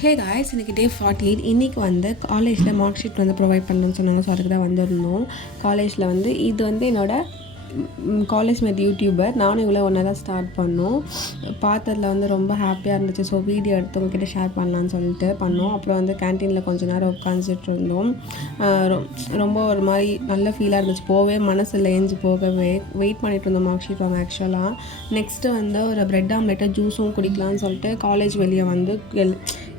Hey guys, இன்றைக்கி டே 48. இன்றைக்கி வந்து காலேஜில் மார்க் ஷீட் வந்து ப்ரொவைட் பண்ணணும்னு சொன்னாங்க. ஸோ அதுக்கு தான் வந்திருந்தோம். காலேஜில் வந்து இது வந்து என்னோடய காலேஜ் மேட் யூடியூபர். நானும் இவ்வளோ ஒன்றா தான் ஸ்டார்ட் பண்ணோம். பார்த்ததில் வந்து ரொம்ப ஹாப்பியாக இருந்துச்சு. ஸோ வீடியோ எடுத்து உங்ககிட்ட ஷேர் பண்ணலான்னு சொல்லிட்டு பண்ணோம். அப்புறம் வந்து கேன்டீனில் கொஞ்சம் நேரம் உட்காந்துட்டு இருந்தோம். ரொம்ப ஒரு மாதிரி நல்ல ஃபீலாக இருந்துச்சு. போகவே மனசில் ஏஞ்சி போகவே வெயிட் பண்ணிகிட்டு இருந்தோம் மார்க் ஷீட் வாங்க. ஆக்சுவலாக நெக்ஸ்ட்டு வந்து ஒரு ப்ரெட் ஆம்லெட்டை ஜூஸும் குடிக்கலான்னு சொல்லிட்டு காலேஜ் வெளியே வந்து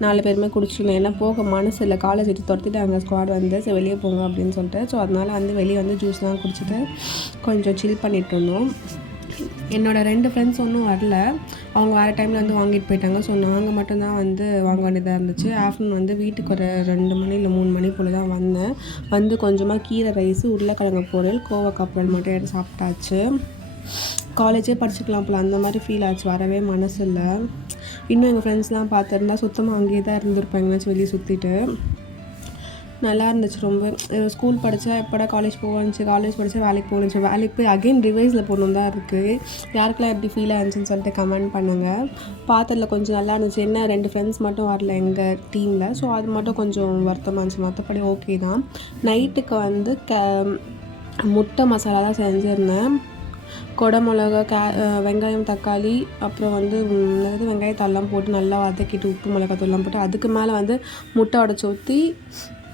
4 பேருமே குடிச்சிருந்தோம். ஏன்னா போக மனசு இல்லை, காலேஜ் விட்டு துரத்திட்டாங்க ஸ்குவாட் வந்து. ஸோ வெளியே போங்க அப்படின்னு சொல்லிட்டு. ஸோ அதனால் வந்து வெளியே வந்து ஜூஸ்லாம் குடிச்சிட்டு கொஞ்சம் சில் பண்ணிகிட்டு இருந்தோம். என்னோடய 2 ஃப்ரெண்ட்ஸ் ஒன்றும் வரல. அவங்க வேறு டைமில் வந்து வாங்கிட்டு போயிட்டாங்க. ஸோ நாங்கள் மட்டும்தான் வந்து வாங்க வேண்டியதாக இருந்துச்சு. ஆஃப்டர்நூன் வந்து வீட்டுக்கு ஒரு 2 மணி இல்லை 3 மணி போல் தான் வந்தேன். வந்து கொஞ்சமாக கீரை ரைஸு, உருளைக்கிழங்கு பொரியல், கோவக்காய் பொரியல் மட்டும் எடுத்து சாப்பிட்டாச்சு. காலேஜே படிச்சுக்கலாம் போல் அந்த மாதிரி ஃபீல் ஆச்சு. வரவே மனசு இல்லை. இன்னும் எங்கள் ஃப்ரெண்ட்ஸ்லாம் பார்த்துருந்தா சுத்தமாக அங்கேயே தான் இருந்திருப்பாங்க, எங்கேயாச்சும் வெளியே சுற்றிட்டு. நல்லா இருந்துச்சு ரொம்ப. ஸ்கூல் படித்தா எப்போடா காலேஜ் போகணுச்சு, காலேஜ் படித்தா வேலைக்கு போகணுச்சு, வேலைக்கு போய் அகெயின் ரிவைஸில் போகணும் தான் இருக்குது. யாருக்கெல்லாம் எப்படி ஃபீல் ஆச்சுன்னு சொல்லிட்டு கமெண்ட் பண்ணுங்கள். பார்த்ததில் கொஞ்சம் நல்லா இருந்துச்சு. என்ன 2 ஃப்ரெண்ட்ஸ் மட்டும் வரல எங்கள் டீமில். ஸோ அது மட்டும் கொஞ்சம் வருத்தமாக இருந்துச்சு. மற்றபடி ஓகே தான். நைட்டுக்கு வந்து முட்டை மசாலா தான் செஞ்சுருந்தேன். கொடை மிளகா, வெங்காயம், தக்காளி, அப்புறம் வந்து வெங்காயத்தெல்லாம் போட்டு நல்லா வதக்கிட்டு உப்பு மிளகாத்தூள்லாம் போட்டு அதுக்கு மேலே வந்து முட்டை உடச்சி ஊற்றி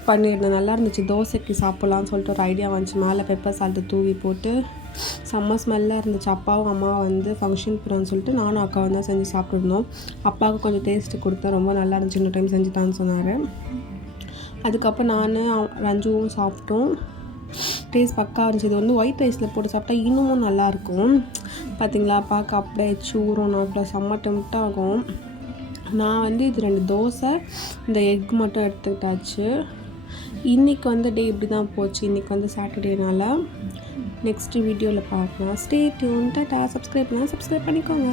பண்ணியிருந்தேன். நல்லா இருந்துச்சு. தோசைக்கு சாப்பிட்லான்னு சொல்லிட்டு ஒரு ஐடியா வந்துச்சு. மேலே பெப்பர் சால்ட்டு தூவி போட்டு செம்ம ஸ்மெல்லாக இருந்துச்சு. அப்பாவும் அம்மாவும் வந்து ஃபங்க்ஷன் போகிறோன்னு சொல்லிட்டு நானும் அக்காவும் தான் செஞ்சு சாப்பிட்ருந்தோம். அப்பாவுக்கு கொஞ்சம் டேஸ்ட்டு கொடுத்தேன். ரொம்ப நல்லா இருந்துச்சு. இன்னொரு டைம் செஞ்சு தான்னு சொன்னார். அதுக்கப்புறம் நான் ரஞ்சுவும் சாப்பிட்டோம். டேஸ்ட் பக்கா இருந்துச்சு. இது வந்து ஒயிட் ரைஸில் போட்டு சாப்பிட்டா இன்னமும் நல்லாயிருக்கும். பார்த்திங்களா, பார்க்க அப்படியே சூறும் நாக்கில் செம்ம டெம்ப்ட் ஆகும். நான் வந்து இது 2 தோசை, இந்த எக் மட்டும் எடுத்துக்கிட்டாச்சு. இன்றைக்கி வந்து டே இப்படி தான் போச்சு. இன்றைக்கி வந்து சாட்டர்டேனால. நெக்ஸ்ட்டு வீடியோவில் பார்க்கலாம். Stay tune. டாடா. சப்ஸ்கிரைப் பண்ணிக்கோங்க.